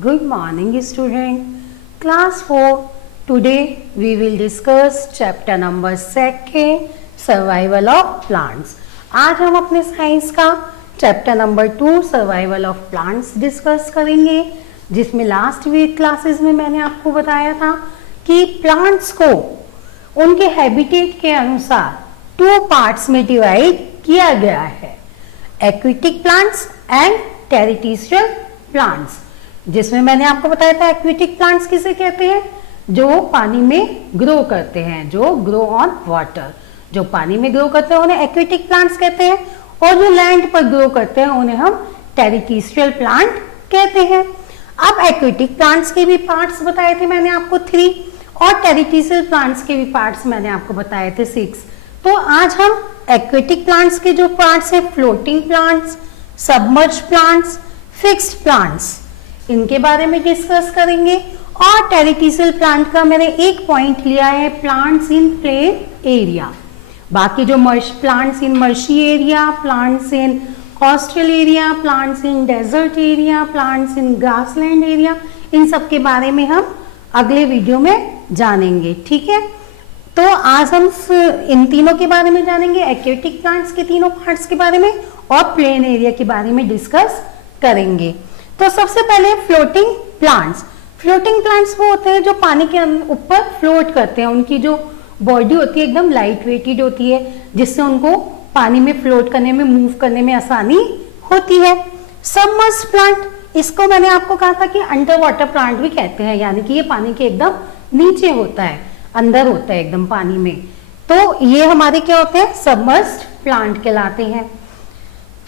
Good morning, student. Class 4. Today we will discuss chapter number 2, Survival of Plants. आज हम अपने science का chapter number 2 survival of plants discuss करेंगे, जिसमें last week classes में मैंने आपको बताया था कि प्लांट्स को उनके हैबिटेट के अनुसार 2 पार्ट्स में डिवाइड किया गया है, aquatic plants and territorial plants. जिसमें मैंने आपको बताया था एक्वेटिक प्लांट्स किसे कहते हैं, जो पानी में ग्रो करते हैं, जो ग्रो ऑन वाटर, जो पानी में ग्रो करते हैं उन्हें एक्वेटिक प्लांट्स कहते हैं, और जो लैंड पर ग्रो करते हैं उन्हें हम टेरिटोरियल प्लांट कहते हैं। अब एक्वेटिक प्लांट्स के भी पार्ट्स बताए थे मैंने आपको 3, और टेरिटोरियल प्लांट्स के भी पार्ट्स मैंने आपको बताए थे 6। तो आज हम एक्वेटिक प्लांट्स के जो पार्ट्स हैं, floating plants, submerge plants, fixed plants, इनके बारे में डिस्कस करेंगे। और टेरिटोरियल प्लांट का मैंने एक पॉइंट लिया है, प्लांट्स इन प्लेन एरिया। बाकी जो plants in marshy area, plants in coastal area, plants in desert area, plants in grassland area, इन सब के बारे में हम अगले वीडियो में जानेंगे। ठीक है, तो आज हम इन तीनों के बारे में जानेंगे, एक्वेटिक प्लांट्स के तीनों पार्ट्स के बारे में और प्लेन एरिया के बारे में डिस्कस करेंगे। तो सबसे पहले फ्लोटिंग प्लांट्स। फ्लोटिंग प्लांट्स वो होते हैं जो पानी के ऊपर फ्लोट करते हैं, उनकी जो बॉडी होती है एकदम लाइट वेटेड होती है, जिससे उनको पानी में फ्लोट करने में, मूव करने में आसानी होती है। सबमर्ज्ड प्लांट, इसको मैंने आपको कहा था कि अंडर वाटर प्लांट भी कहते हैं, यानी कि ये पानी के एकदम नीचे होता है, अंदर होता है एकदम पानी में। तो ये हमारे क्या होते हैं, सबमर्ज्ड प्लांट कहलाते हैं।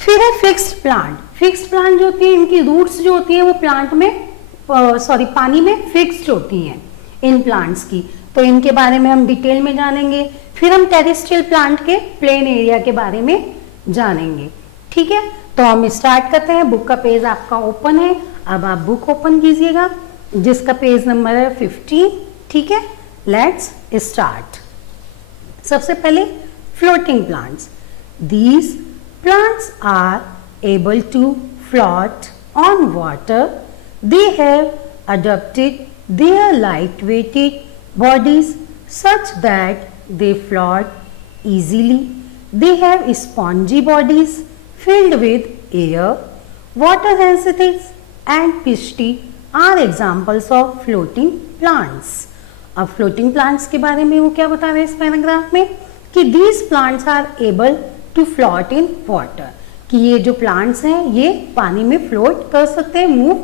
फिर है फिक्स्ड प्लांट। फिक्स्ड प्लांट जो होती है, इनकी रूट्स जो होती है वो प्लांट में पानी में फिक्स्ड होती हैं इन प्लांट्स की, तो इनके बारे में हम डिटेल में जानेंगे। फिर हम टेरेस्ट्रियल प्लांट के प्लेन एरिया के बारे में जानेंगे। ठीक है, तो हम स्टार्ट करते हैं। बुक का पेज आपका ओपन है, अब आप बुक ओपन कीजिएगा, जिसका पेज नंबर है 15। ठीक है, लेट्स स्टार्ट। सबसे पहले floating plants. These plants are able to float on water. They have adapted their light-weighted bodies such that they float easily. They have spongy bodies filled with air. Water hyacinths and pistil are examples of floating plants. अब floating plants के बारे में वो क्या बता रहे हैं इस पैराग्राफ में, कि these plants are able to float in water, कि ये जो प्लांट्स हैं ये पानी में फ्लोट कर सकते हैं, मूव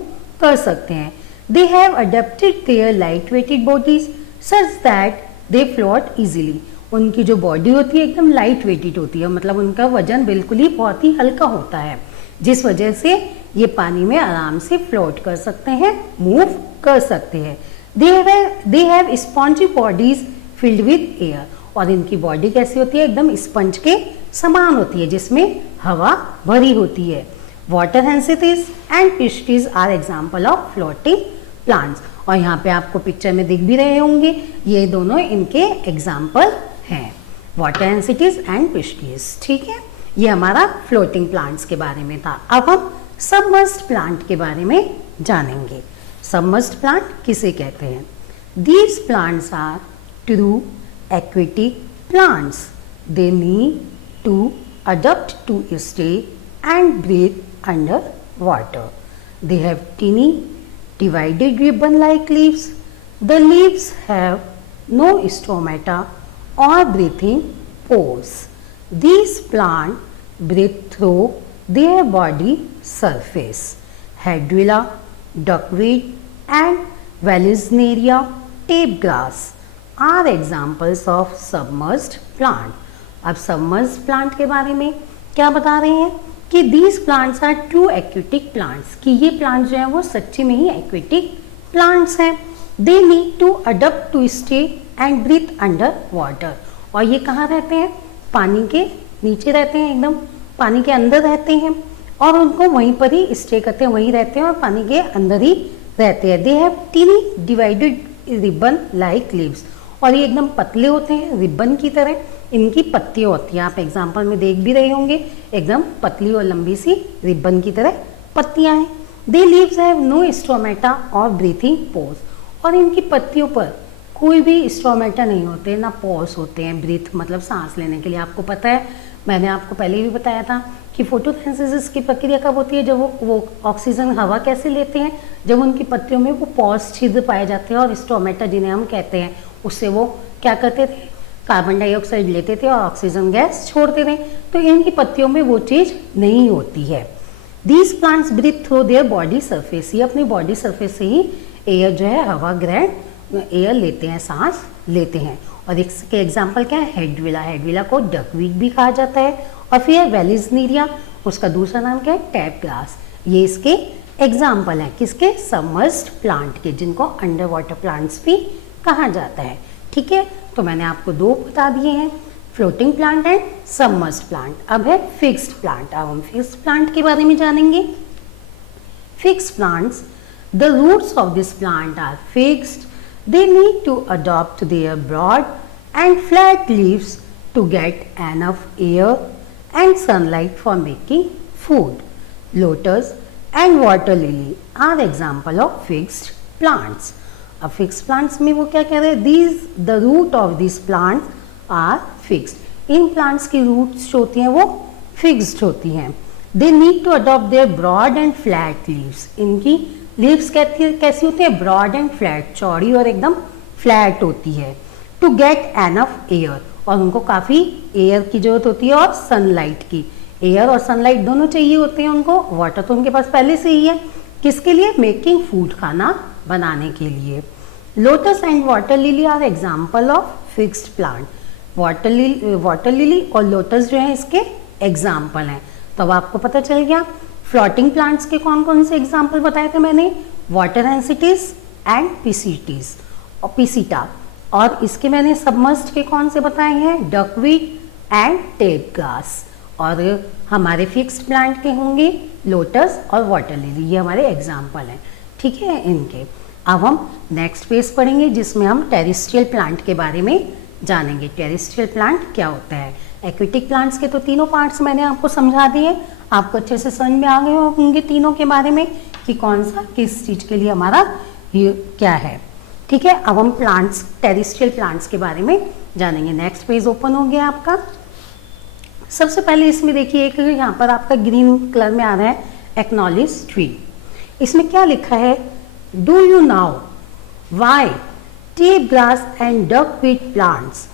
कर सकते हैं। They have adapted their light weighted bodies such that they float easily. उनकी जो बॉडी होती है एकदम लाइट वेटेड होती है, मतलब उनका वजन बिल्कुल ही बहुत ही हल्का होता है, जिस वजह से ये पानी में आराम से फ्लोट कर सकते हैं, मूव कर सकते हैं। They have spongy bodies filled with air, और इनकी बॉडी कैसी होती है, एकदम स्पंज के समान होती है, जिसमें हवा भरी होती है। Water hyacinths and pistia are example of floating plants, और यहाँ पे आपको पिक्चर में दिख भी रहे होंगे, ये दोनों इनके एग्जाम्पल हैं, वाटर हैंसिथिस एंड पिस्टिस। ठीक है, ये हमारा फ्लोटिंग प्लांट्स के बारे में था। अब हम सबमर्ज्ड प्लांट के बारे में जानेंगे। सबमर्ज्ड प्लांट किसे कहते हैं? These plants are true aquatic plants. They need to adapt to stay and breathe under water. They have tiny divided ribbon-like leaves. The leaves have no stomata or breathing pores. These plants breathe through their body surface. Hydrilla, duckweed and Vallisneria tape grass are examples of submerged plant. अब submerged plant के बारे में क्या बता रहे हैं, कि these plants are true aquatic plants, कि ये प्लांट जो है वो सच्ची में ही एक्वेटिक प्लांट्स हैं। They need to adapt to stay and breathe under water, और ये कहाँ रहते हैं, पानी के नीचे रहते हैं, एकदम पानी के अंदर रहते हैं, और उनको वहीं पर ही स्टे करते हैं, वहीं रहते हैं और पानी के अंदर ही रहते हैं। They have tiny divided ribbon like leaves, और ये एकदम पतले होते हैं, रिबन की तरह इनकी पत्तियां होती हैं। आप एग्जाम्पल में देख भी रहे होंगे, एकदम पतली और लंबी सी रिबन की तरह पत्तियां हैं। दे लीव्स हैव नो स्टोमेटा और ब्रीथिंग पोर्स, और इनकी पत्तियों पर कोई भी स्टोमेटा नहीं होते, ना पोर्स होते हैं, ब्रीथ मतलब सांस लेने के लिए। आपको पता है, मैंने आपको पहले भी बताया था कि फोटोसिंथेसिस की प्रक्रिया कब होती है, जब वो ऑक्सीजन हवा कैसे लेते हैं, जब उनकी पत्तियों में वो पोर्स छिद्र पाए जाते हैं और स्टोमेटा जिन्हें हम कहते हैं, उससे वो क्या करते थे, कार्बन डाइऑक्साइड लेते थे और ऑक्सीजन गैस छोड़ते थे। तो इनकी पत्तियों में वो चीज़ नहीं होती है। These plants breathe through their body surface, ये अपनी बॉडी सरफेस से ही एयर जो है हवा ग्रहण एयर लेते हैं, सांस लेते हैं। और इसके एग्जाम्पल क्या है, हेडविला, हेडविला को डकवीट भी कहा जाता है। और फिर वेलिसनीरिया, उसका दूसरा नाम क्या है, टैप ग्रास। ये इसके एग्जाम्पल हैं, किसके, सबमर्ज्ड प्लांट के, जिनको अंडर वाटर प्लांट्स भी कहा जाता है। ठीक है, तो मैंने आपको दो बता दिए हैं, floating plant and submerged plant. अब है फिक्स्ड प्लांट। अब हम फिक्स्ड प्लांट के बारे में जानेंगे। Fixed plants, the roots of this plant are fixed, they need to adopt their broad and flat leaves to get enough air and sunlight for making food. Lotus and water lily are example of fixed plants. अब fixed plants में वो क्या कह रहे हैं, these the root of these plants are fixed. In plants की roots जो होती हैं वो fixed होती हैं। They need to adopt their broad and flat leaves. इनकी लीव्स कैसी होती है, ब्रॉड एंड फ्लैट, चौड़ी और एकदम फ्लैट होती है। टू गेट एनफ एयर, और उनको काफ़ी एयर की जरूरत होती है और सनलाइट की। एयर और सनलाइट दोनों चाहिए होते हैं उनको। वाटर तो उनके पास पहले से ही है, किसके लिए, मेकिंग फूड, खाना बनाने के लिए। Lotus and water lily are example of fixed plant. Water lily और लोटस जो है इसके एग्जाम्पल हैं। तो अब आपको पता चल गया फ्लोटिंग प्लांट्स के कौन कौन से एग्जाम्पल बताए थे मैंने, वाटर एंसिटीज एंड पीसीटीज और पीसीटा। और इसके मैंने सबमर्ज्ड के कौन से बताए हैं, डकवीट एंड टेप ग्रास। और हमारे फिक्स्ड प्लांट के होंगे लोटस और वाटर लिली, ये हमारे एग्जाम्पल हैं। ठीक है इनके। अब हम नेक्स्ट पेज पढ़ेंगे जिसमें हम टेरेस्ट्रियल प्लांट के बारे में जानेंगे। टेरेस्ट्रियल प्लांट क्या होता है। एक्वेटिक प्लांट्स के तो तीनों पार्ट्स मैंने आपको समझा दिए, आपको अच्छे से समझ में आ गए होंगे तीनों के बारे में कि कौन सा किस चीज़ के लिए हमारा ये क्या है। ठीक है, अब हम प्लांट्स, टेरेस्ट्रियल प्लांट्स के बारे में जानेंगे। नेक्स्ट पेज ओपन हो गया आपका। सबसे पहले इसमें देखिए एक यहाँ पर आपका ग्रीन कलर में आ रहा है एक्नॉलेज ट्री। इसमें क्या लिखा है, do you know why tape grass and duckweed plants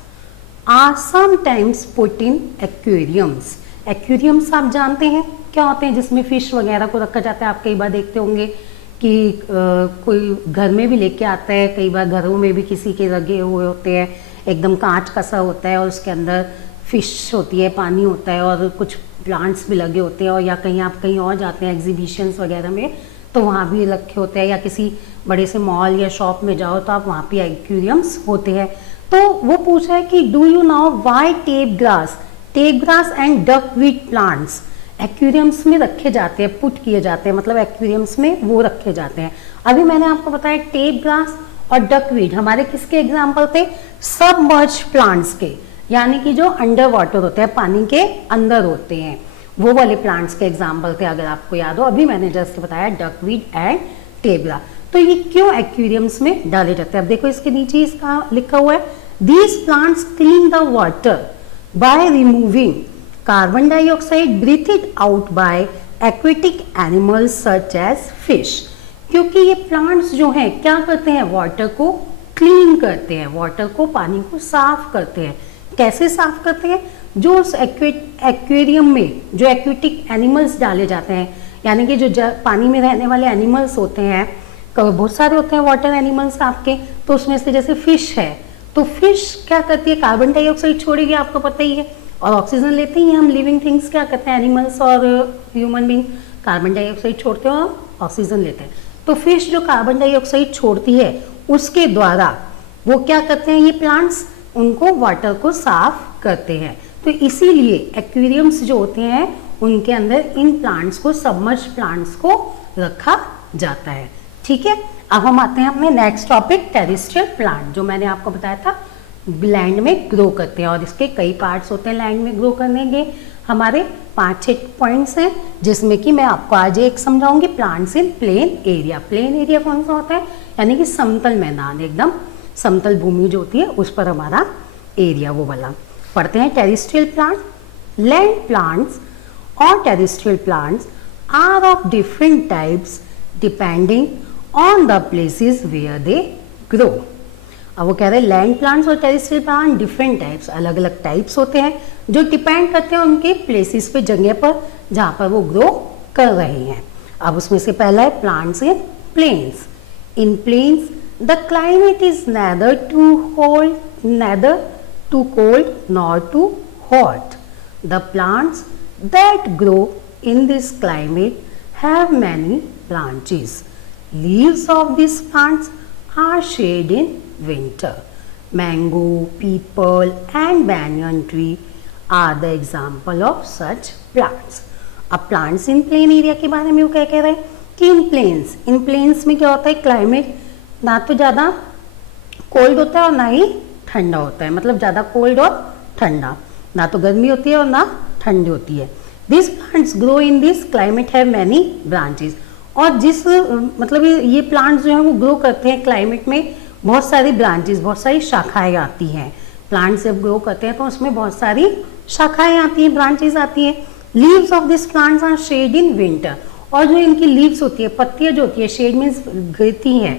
are sometimes put in aquariums. Aquariums आप जानते हैं क्या होते हैं, जिसमें फिश वगैरह को रखा जाता है। आप कई बार देखते होंगे कि कोई घर में भी लेके आता है, कई बार घरों में भी किसी के लगे हुए होते हैं, एकदम कांच का सा होता है और उसके अंदर फिश होती है, पानी होता है और कुछ प्लांट्स भी लगे होते हैं। और या कहीं आप कहीं और जाते हैं एग्जीबिशंस वगैरह में तो वहाँ भी रखे होते हैं, या किसी बड़े से मॉल या शॉप में जाओ तो आप वहाँ पे एक्वेरियम्स होते हैं। तो वो पूछ रहा है कि do you know why tape grass and duckweed plants aquariums में रखे जाते हैं, पुट किए जाते हैं, मतलब एक्वेरियम्स में वो रखे जाते हैं। अभी मैंने आपको बताया टेप ग्रास और डकवीट हमारे किसके एग्जाम्पल थे, सबमर्ज्ड प्लांट्स के, यानी कि जो अंडर वाटर होते हैं, पानी के अंदर होते हैं, वो वाले प्लांट्स के एग्जाम्पल थे। अगर आपको याद हो, अभी मैंने जस्ट बताया डकवीट एंड टेप ग्रास। तो ये क्यों एक्वेरियम्स में डाले जाते हैं, अब देखो इसके नीचे इसका लिखा हुआ है, these plants clean the water by removing carbon dioxide breathed out by aquatic animals such as fish। क्योंकि ये प्लांट्स जो हैं क्या करते हैं, वाटर को क्लीन करते हैं, वाटर को, पानी को साफ करते हैं। कैसे साफ करते हैं, जो उस एक्वेरियम में जो एक्वेटिक एनिमल्स डाले जाते हैं, यानी कि जो पानी में रहने वाले एनिमल्स होते हैं, बहुत सारे होते हैं वाटर एनिमल्स आपके, तो उसमें से जैसे फिश है, तो फिश क्या करती है, कार्बन डाइऑक्साइड छोड़ेगी, आपको पता ही है, और ऑक्सीजन लेते ही हम लिविंग थिंग्स क्या करते हैं, एनिमल्स और ह्यूमन बीइंग कार्बन डाइऑक्साइड छोड़ते हैं और ऑक्सीजन लेते हैं। तो फिश जो कार्बन डाइऑक्साइड छोड़ती है उसके द्वारा वो क्या करते हैं, ये प्लांट्स उनको वाटर को साफ करते हैं। तो इसीलिए एक्वेरियम्स जो होते हैं उनके अंदर इन प्लांट्स को, सबमर्ज्ड प्लांट्स को रखा जाता है। ठीक है, अब हम आते हैं अपने नेक्स्ट टॉपिक, टेरेस्ट्रियल प्लांट, जो मैंने आपको बताया था लैंड में ग्रो करते हैं और इसके कई पार्ट्स होते हैं लैंड में ग्रो करने के। हमारे 5-6 पॉइंट्स हैं जिसमें कि मैं आपको आज एक समझाऊंगी plants in plain area. Plain area कौन सा होता है, यानी कि समतल मैदान, एकदम समतल भूमि जो होती है उस पर हमारा एरिया वो वाला। पढ़ते हैं टेरेस्ट्रियल प्लांट। लैंड प्लांट्स और terrestrial plants are of different types depending on the places where they grow. अब वो कह रहे हैं लैंड प्लांट्स और टेरेस्ट्रियल प्लांट डिफरेंट टाइप्स, अलग अलग टाइप्स होते हैं जो डिपेंड करते हैं उनके प्लेसेस पे, जगह पर जहाँ पर वो ग्रो कर रहे हैं। अब उसमें से पहला है plants in plains. In plains the climate is neither too cold nor too hot. The plants that grow in this climate have many branches. Leaves of these plants are shade in winter. Mango, peepal and banyan tree are the example of such plants. अब plants in plain area के बारे में वो क्या कह रहे हैं कि इन प्लेन्स में क्या होता है, क्लाइमेट ना तो ज़्यादा कोल्ड होता है और ना ही ठंडा होता है, मतलब ज़्यादा कोल्ड और ठंडा, ना तो गर्मी होती है और ना ठंडी होती है। This plants grow in this climate have many branches. और जिस मतलब ये प्लांट्स जो हैं वो ग्रो करते हैं क्लाइमेट में, बहुत सारी ब्रांचेस, बहुत सारी शाखाएं आती हैं। प्लांट्स जब ग्रो करते हैं तो उसमें बहुत सारी शाखाएं आती हैं, ब्रांचेस आती हैं। Leaves of this plants are shed in winter. और जो इनकी लीव्स होती है, पत्तियां जो होती है, शेड मीन्स गिरती हैं,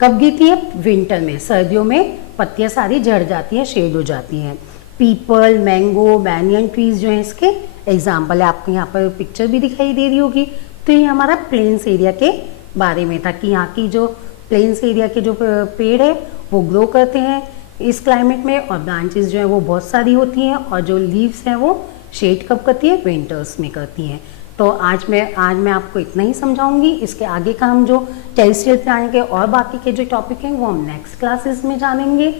कब गिरती है, विंटर में, सर्दियों में पत्तियां सारी झड़ जाती हैं, शेड हो जाती हैं। पीपल, मैंगो, बैनियन ट्रीज जो है इसके एग्जाम्पल है। आपको यहाँ पर पिक्चर भी दिखाई दे रही होगी। तो ये हमारा प्लेन्स एरिया के बारे में था कि यहाँ की जो प्लेन्स एरिया के जो पेड़ है वो ग्रो करते हैं इस क्लाइमेट में, और ब्रांचेस जो है वो बहुत सारी होती हैं, और जो लीव्स हैं वो शेड कब करती है, विंटर्स में करती हैं। तो आज मैं आपको इतना ही समझाऊंगी। इसके आगे का हम जो टेरेस्ट्रियल प्लांट के और बाकी के जो टॉपिक हैं वो हम नेक्स्ट क्लासेस में जानेंगे,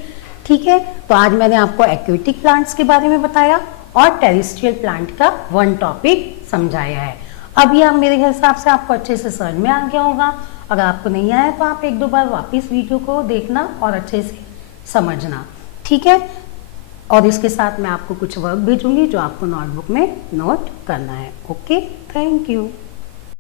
ठीक है। तो आज मैंने आपको एक्वेटिक प्लांट्स के बारे में बताया और टेरेस्ट्रियल प्लांट का 1 टॉपिक समझाया है। अब ये आप मेरे हिसाब से आपको अच्छे से समझ में आ गया होगा। अगर आपको नहीं आया तो आप 1-2 बार वापस वीडियो को देखना और अच्छे से समझना, ठीक है। और इसके साथ मैं आपको कुछ वर्क भेजूंगी जो आपको नोटबुक में नोट करना है। Okay, thank you.